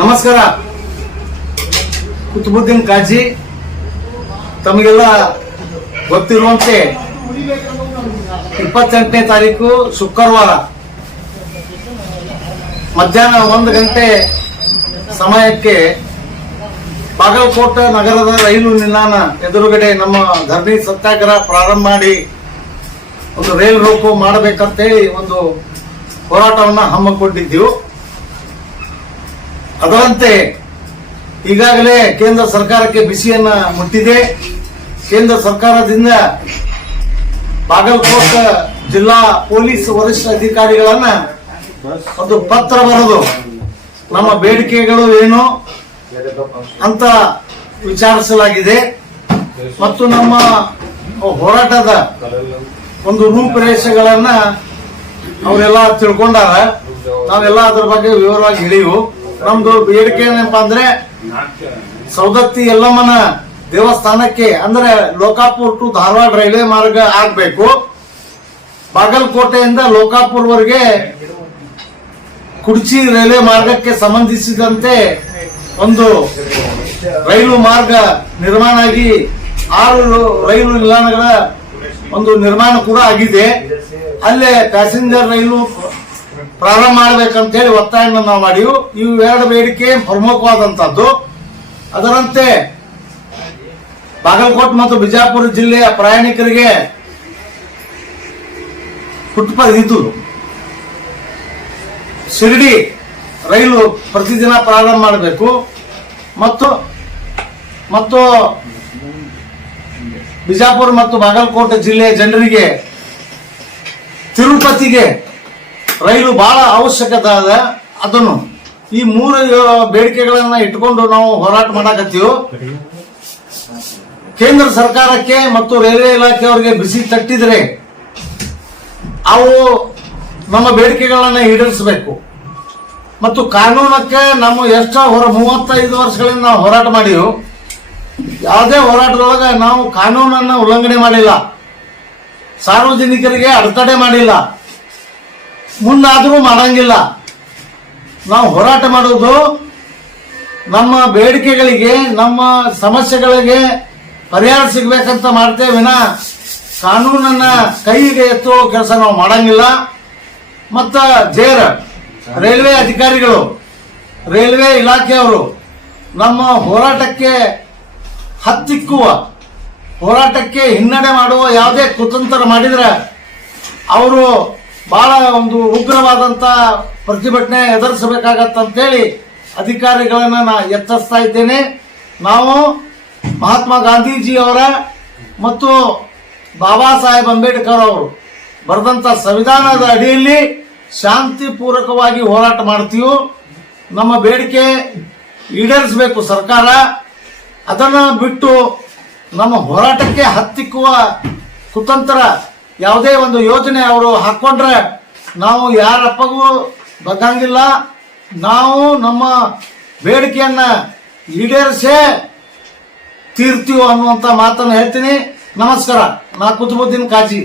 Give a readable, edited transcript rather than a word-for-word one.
ನಮಸ್ಕಾರ. ಕುತುಬುದ್ದೀನ್ ಕಾಜಿ. ತಮಗೆಲ್ಲ ಗೊತ್ತಿರುವಂತೆ 28ನೇ ತಾರೀಕು ಶುಕ್ರವಾರ ಮಧ್ಯಾಹ್ನ 1 ಗಂಟೆ ಸಮಯಕ್ಕೆ ಬಾಗಲಕೋಟೆ ನಗರದ ರೈಲು ನಿಲ್ದಾಣ ಎದುರುಗಡೆ ನಮ್ಮ ಧರಣಿ ಸತ್ಯಾಗ್ರಹ ಪ್ರಾರಂಭ ಮಾಡಿ ಒಂದು ರೈಲು ರೋಕೋ ಮಾಡಬೇಕಂತೇಳಿ ಒಂದು ಹೋರಾಟವನ್ನು ಹಮ್ಮಿಕೊಂಡಿದ್ದೆವು. ಅದರಂತೆ ಈಗಾಗಲೇ ಕೇಂದ್ರ ಸರ್ಕಾರಕ್ಕೆ ಬಿಸಿಯನ್ನ ಮುಟ್ಟಿದೆ. ಕೇಂದ್ರ ಸರ್ಕಾರದಿಂದ ಬಾಗಲಕೋಟೆ ಜಿಲ್ಲಾ ಪೊಲೀಸ್ ವರಿಷ್ಠ ಅಧಿಕಾರಿಗಳನ್ನ ಒಂದು ಪತ್ರ ಬರೆದು ನಮ್ಮ ಬೇಡಿಕೆಗಳು ಏನು ಅಂತ ವಿಚಾರಿಸಲಾಗಿದೆ ಮತ್ತು ನಮ್ಮ ಹೋರಾಟದ ಒಂದು ರೂಪುರೇಷೆಗಳನ್ನ ಅವರೆಲ್ಲ ತಿಳ್ಕೊಂಡಾರ. ನಾವೆಲ್ಲ ಅದ್ರ ಬಗ್ಗೆ ವಿವರವಾಗಿ ಹೇಳಿವು. ನಮ್ದು ಬೇಡಿಕೆ ಏನಪ್ಪಾ ಅಂದ್ರೆ ಸೌದತ್ತಿ ಯಲ್ಲಮ್ಮನ ದೇವಸ್ಥಾನಕ್ಕೆ ಅಂದ್ರೆ ಲೋಕಾಪುರ್ ಟು ಧಾರವಾಡ ರೈಲ್ವೆ ಮಾರ್ಗ ಆಗ್ಬೇಕು. ಬಾಗಲಕೋಟೆಯಿಂದ ಲೋಕಾಪುರ್ವರೆಗೆ ಕುಡ್ಚಿ ರೈಲ್ವೆ ಮಾರ್ಗಕ್ಕೆ ಸಂಬಂಧಿಸಿದಂತೆ ಒಂದು ರೈಲು ಮಾರ್ಗ ನಿರ್ಮಾಣ ಆಗಿ 6 ರೈಲು ನಿಲ್ದಾಣಗಳ ಒಂದು ನಿರ್ಮಾಣ ಕೂಡ ಆಗಿದೆ. ಅಲ್ಲೇ ಪ್ಯಾಸೆಂಜರ್ ರೈಲು ಪ್ರಾರಂಭ ಮಾಡಬೇಕಂತ ಹೇಳಿ ಒತ್ತಾಯವನ್ನು ನಾವು ಮಾಡಿವು. ಇವು 2 ಬೇಡಿಕೆ ಪ್ರಮುಖವಾದಂತದ್ದು. ಅದರಂತೆ ಬಾಗಲಕೋಟೆ ಮತ್ತು ಬಿಜಾಪುರ ಜಿಲ್ಲೆಯ ಪ್ರಯಾಣಿಕರಿಗೆ ಇದು ಶಿರಡಿ ರೈಲು ಪ್ರತಿದಿನ ಪ್ರಾರಂಭ ಮಾಡಬೇಕು ಮತ್ತು ಬಿಜಾಪುರ ಮತ್ತು ಬಾಗಲಕೋಟೆ ಜಿಲ್ಲೆಯ ಜನರಿಗೆ ತಿರುಪತಿಗೆ ರೈಲು ಬಹಳ ಅವಶ್ಯಕತೆ ಅದ. ಅದನ್ನು ಈ 3 ಬೇಡಿಕೆಗಳನ್ನ ಇಟ್ಕೊಂಡು ನಾವು ಹೋರಾಟ ಮಾಡಕತ್ತೀವಿ. ಕೇಂದ್ರ ಸರ್ಕಾರಕ್ಕೆ ಮತ್ತು ರೈಲ್ವೆ ಇಲಾಖೆಯವರಿಗೆ ಬಿಸಿ ತಟ್ಟಿದ್ರೆ ಅವು ನಮ್ಮ ಬೇಡಿಕೆಗಳನ್ನ ಈಡೇರಿಸಬೇಕು ಮತ್ತು ಕಾನೂನಕ್ಕೆ ನಮ್ಮ ಎಷ್ಟೋ 35 ವರ್ಷಗಳಿಂದ ನಾವು ಹೋರಾಟ ಮಾಡಿವು. ಯಾವುದೇ ಹೋರಾಟದೊಳಗೆ ನಾವು ಕಾನೂನನ್ನ ಉಲ್ಲಂಘನೆ ಮಾಡಿಲ್ಲ, ಸಾರ್ವಜನಿಕರಿಗೆ ಅಡೆತಡೆ ಮಾಡಿಲ್ಲ, ಮುಂದಾದರೂ ಮಾಡಂಗಿಲ್ಲ. ನಾವು ಹೋರಾಟ ಮಾಡುವುದು ನಮ್ಮ ಬೇಡಿಕೆಗಳಿಗೆ, ನಮ್ಮ ಸಮಸ್ಯೆಗಳಿಗೆ ಪರಿಹಾರ ಸಿಗ್ಬೇಕಂತ ಮಾಡ್ತೇವೆ ವಿನ ಕಾನೂನನ್ನ ಕೈಗೆ ಎತ್ತುವ ಕೆಲಸ ನಾವು ಮಾಡಂಗಿಲ್ಲ. ಮತ್ತ ರೈಲ್ವೆ ಅಧಿಕಾರಿಗಳು, ರೈಲ್ವೆ ಇಲಾಖೆಯವರು ನಮ್ಮ ಹೋರಾಟಕ್ಕೆ ಹತ್ತಿಕ್ಕುವ, ಹೋರಾಟಕ್ಕೆ ಹಿನ್ನಡೆ ಮಾಡುವ ಯಾವುದೇ ಕುತಂತ್ರ ಮಾಡಿದ್ರೆ ಅವರು ಬಹಳ ಒಂದು ಉಗ್ರವಾದಂತ ಪ್ರತಿಭಟನೆ ಎದುರಿಸಬೇಕಾಗತ್ತಂತೇಳಿ ಅಧಿಕಾರಿಗಳನ್ನ ನಾ ಎಚ್ಚರಿಸ್ತಾ ಇದ್ದೇನೆ. ನಾವು ಮಹಾತ್ಮ ಗಾಂಧೀಜಿ ಅವರ ಮತ್ತು ಬಾಬಾ ಸಾಹೇಬ್ ಅಂಬೇಡ್ಕರ್ ಅವರು ಬರೆದಂತ ಸಂವಿಧಾನದ ಅಡಿಯಲ್ಲಿ ಶಾಂತಿಪೂರ್ವಕವಾಗಿ ಹೋರಾಟ ಮಾಡ್ತೀವಿ. ನಮ್ಮ ಬೇಡಿಕೆ ಈಡೇರಿಸಬೇಕು ಸರ್ಕಾರ. ಅದನ್ನ ಬಿಟ್ಟು ನಮ್ಮ ಹೋರಾಟಕ್ಕೆ ಹತ್ತಿಕ್ಕುವ ಕುತಂತ್ರ ಯಾವುದೇ ಒಂದು ಯೋಜನೆ ಅವರು ಹಾಕೊಂಡ್ರೆ ನಾವು ಯಾರಪ್ಪಗೂ ಬಗ್ಗಂಗಿಲ್ಲ. ನಾವು ನಮ್ಮ ಬೇಡಿಕೆಯನ್ನ ಈಡೇರಿಸೇ ತೀರ್ತೀವಿ ಅನ್ನುವಂತ ಮಾತನ್ನು ಹೇಳ್ತೀನಿ. ನಮಸ್ಕಾರ. ನಾ ಕುತುಬುದ್ದೀನ್ ಕಾಜಿ.